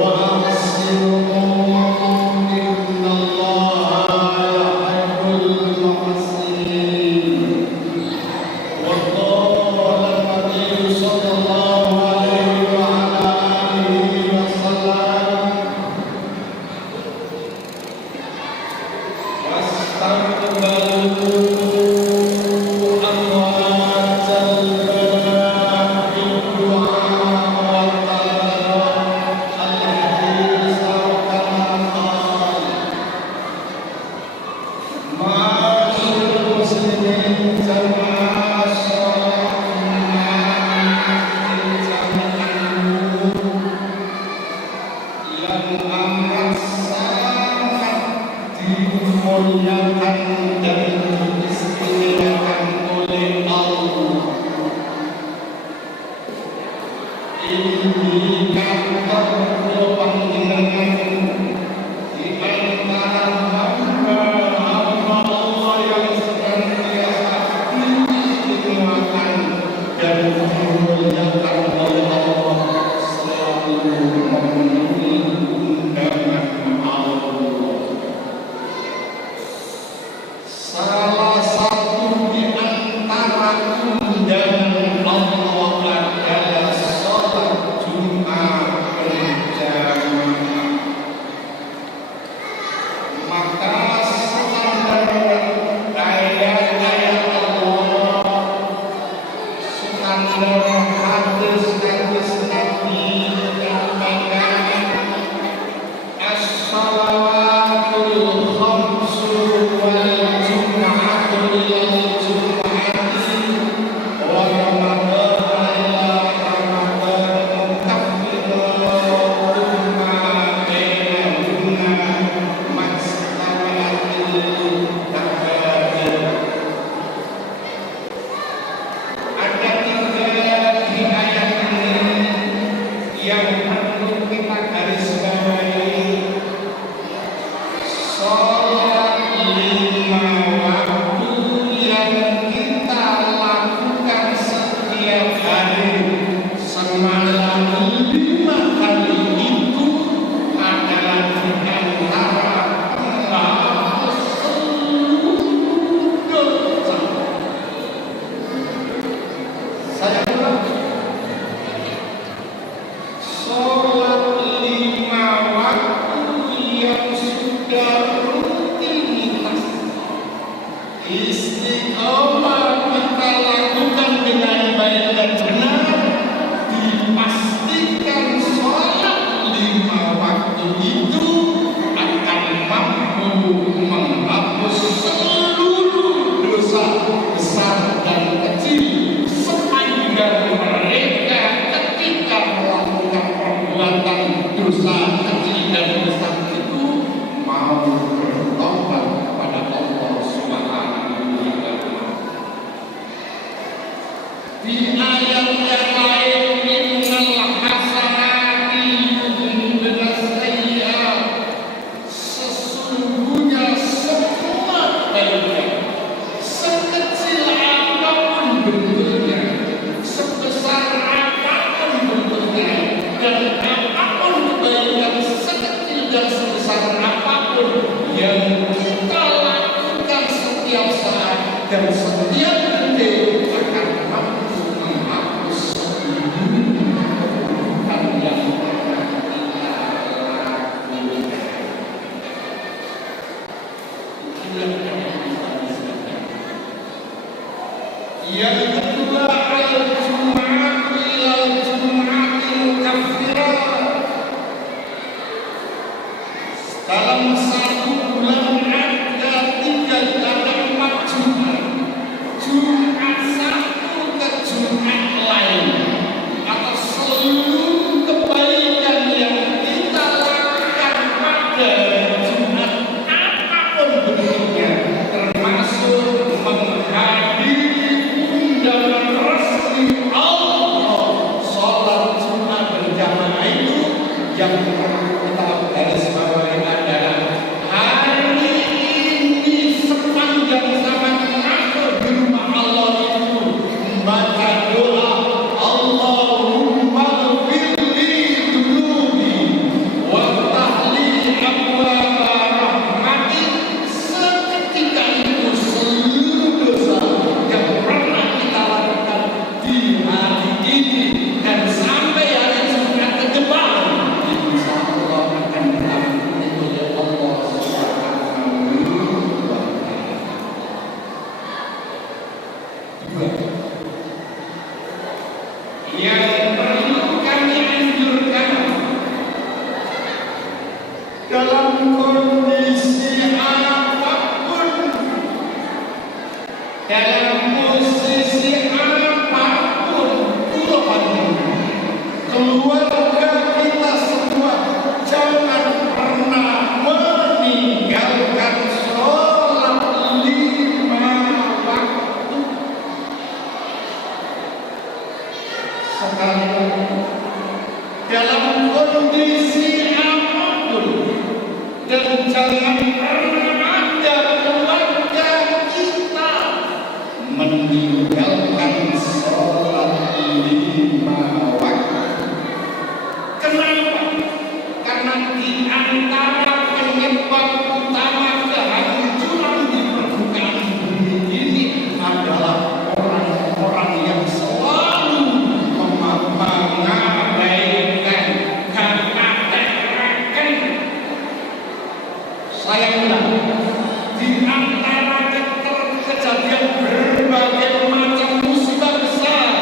Wa dan setiap detik akan mampu menghapus keburukan yang pernah kita lakukan. Yang kedua, al-Jum'ah ilal Jum'atil kafirah. Dalam satu bulan ada 4 Jumat. Jumat satu ke Jumat lain, atau seluruh kebaikan yang kita lakukan pada Jumat apapun bentuknya, termasuk menghadiri undangan resmi Allah, sholat Jumat berjamaah itu yang perlu kita garis bawahi adalah hari ini sepanjang zaman masuk di rumah Allah itu membaca doa Allahumma ghfirli dunubi wa tahli abwaaba rahmati. Seketika itu seluruh dosa yang pernah kita lakukan di hari ini dan sampai hari Jumat ke depan, insya Allah akan diampuni oleh Allah Subhanahu wa Ta'ala. Yang perlu kami anjurkan dalam kondisi apapun, dalam posisi apapun, keluarga kita semua jangan pernah meninggalkan sholat 5 waktu. Sekali dalam kondisi apapun, dan jangan pernah ada keluarga kita meninggalkan sholat 5 waktu. Kenapa? Karena di antara penyebab utama kehancuran di permukaan bumi ini adalah orang-orang yang selalu mengabaikan kata-kata. Saya ulang, di antara kejadian berbagai macam musibah besar,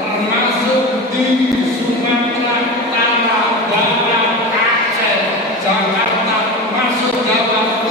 termasuk di Sumatera Utara, Barat, Aceh, Jakarta, masuk Jawa,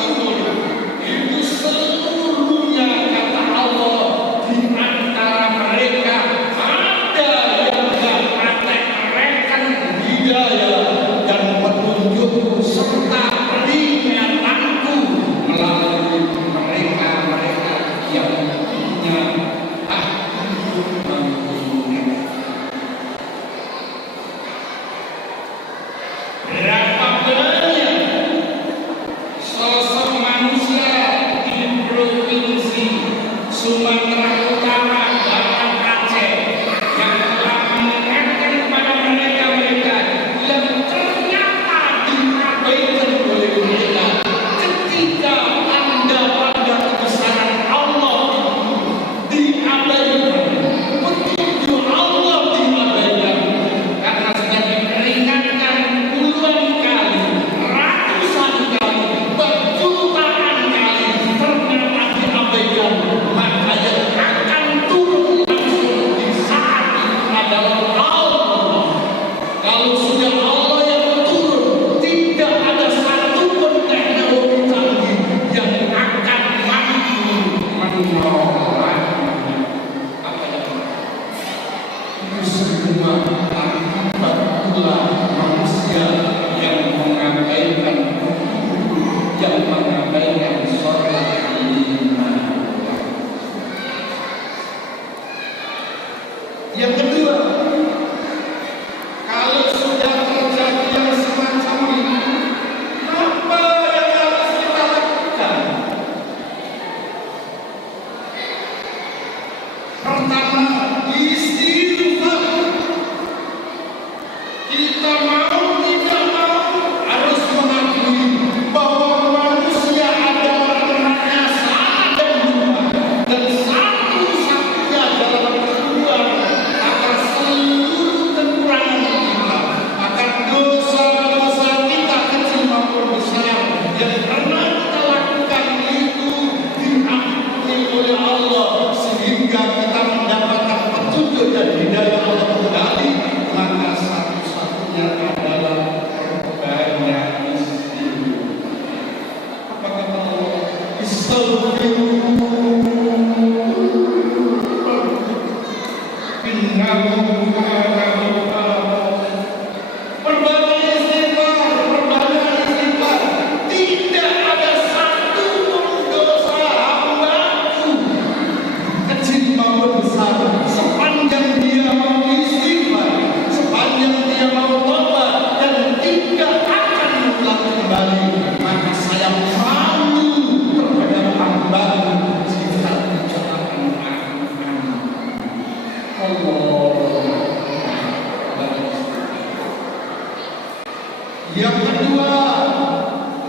Yang kedua,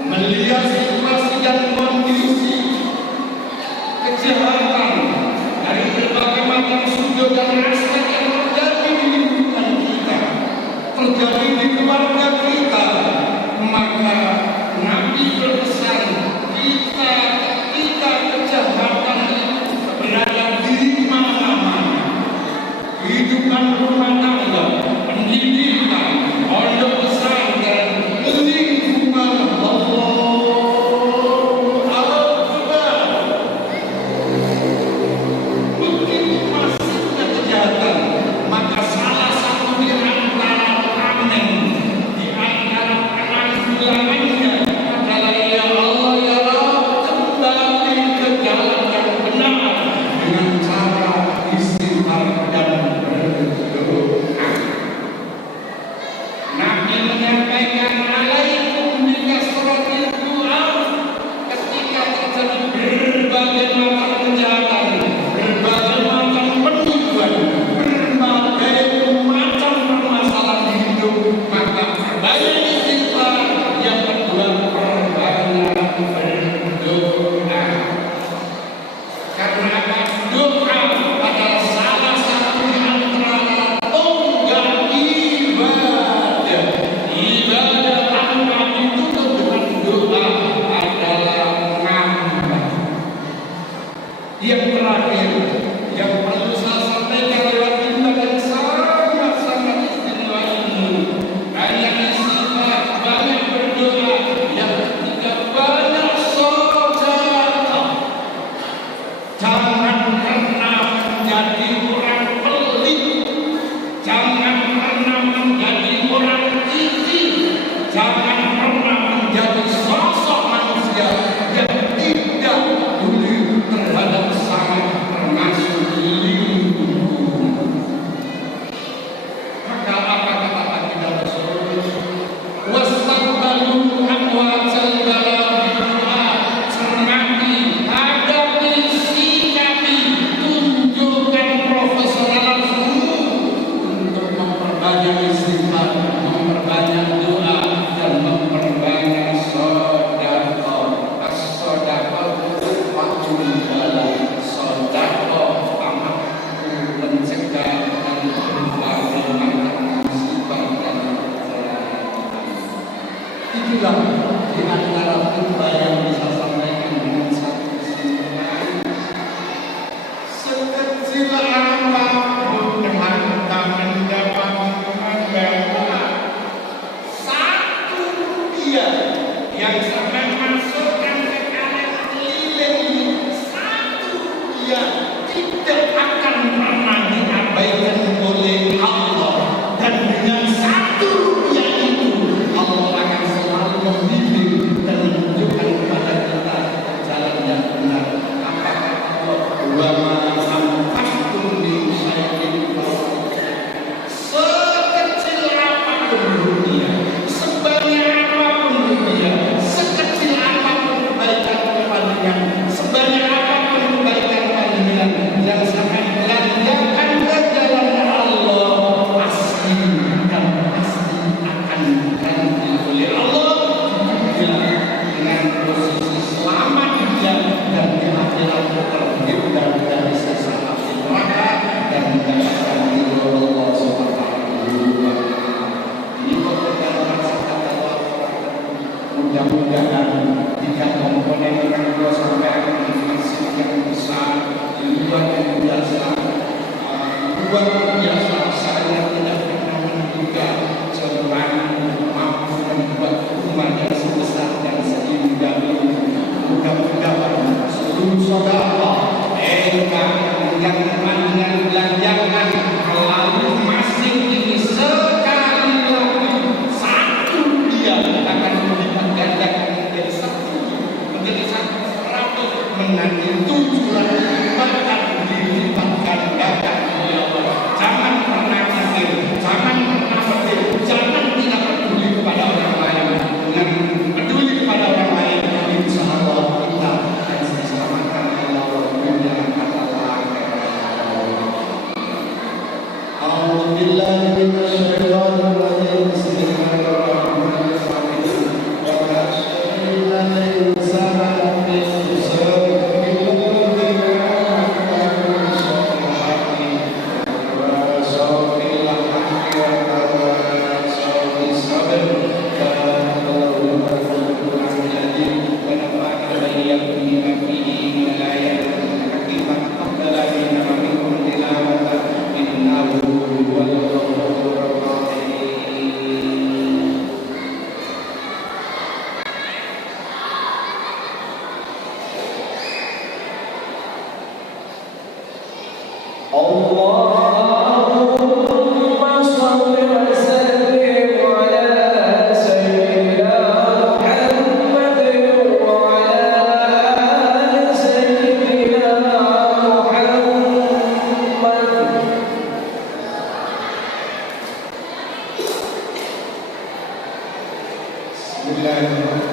melihat situasi dan kondisi kejahatan dari berbagai macam sudut dan aspek yang terjadi di lingkungan kita, terjadi di keluarga kita, maka Nabi berpesan ketika kejahatan itu berada di mana-mana, kehidupan rumah tangga, pendidikan, pondok pesantren, lingkungan begitu masifnya kejahatan, maka salah satu di antara amen, di antara penanggulangannya adalah ya Allah ya Rabb, kembali ke jalan yang benar dengan cara istighfar dan berdoa. Nabi menyampaikan alaikum bikasratil doa ketika terjadi berbagai macam kejahatan, berbagai macam penipuan, berbagai macam permasalahan di hidup, maka perbanyak istighfar. Yang kedua, perbanyak berdoa. Karena apa? Doa adalah salah satu di antara tonggak ibadah. Ibadah tanpa ditutup dengan doa adalah ngambang. Yang terakhir, yang perlu saya sampaikan lewat tindakan yang sangat-sangat istimewa ini, banyak istighfar, banyak berdoa. Yang ketiga, banyak sedekah. Jangan pernah menjadi orang pelit, jangan pernah menjadi orang iri, jangan pernah menjadi sosok manusia yang tidak peduli terhadap sesama, termasuk lingkungan. Maka apa kata baginda Rasul? Wastaqbalu amwajal balaa bidu'a. Cermati, hadapi, sikapi, tunjukkan profesionalisme untuk memperbanyak istighfar, memperbanyak doa, dan memperbanyak sedekah. As-sedekah wajibul bala. Sedekah mampu mencegah dan berbagai macam musibah dan kecelakaan. Itulah di antara khutbah yang bisa sampaikan dengan satu kesimpulan. Sekecil apapun harta benda panjenengan bawa, Rp1 yang sampai masukkan ke kaleng keliling, Rp1 tidak akan pernah diabaikan oleh Allah. Dan dengan Rp1 itu Allah akan selalu membimbing dan menunjukkan kepada kita jalan yang benar. Apakah Allah wa ma anfaqtum min syai'in sekecil apapun dunia, sebanyak apapun dunia, sekecil apapun kebaikan kepadanya, sebanyak apapun kebaikan panjenengan yang sampai belanjakan ke jalan Allah, pasti akan diganti oleh Allah dengan posisi selamat dunia dan di akhirat terhindar dari siksa api neraka dan mendapatkan ridho Allah Subhanahu wa Ta'ala. Ini merupakan kata Allah. Mudah-mudahan tiga komponen yang dua sampai akan menghasilkan besar di luar biasa, saya tidak pernah menduga Tuhan mampu membuat umat yang sebesar dan seindah ini. Mudah-mudahan seluruh saudara yang panjenengan belanjakan melalui masing ini sekali lagi Rp1 akan dilipat gandakan menjadi seratus, menjadi 700, bahkan dilipat gandakan oleh Allah. Jangan الله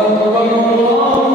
أكبر الله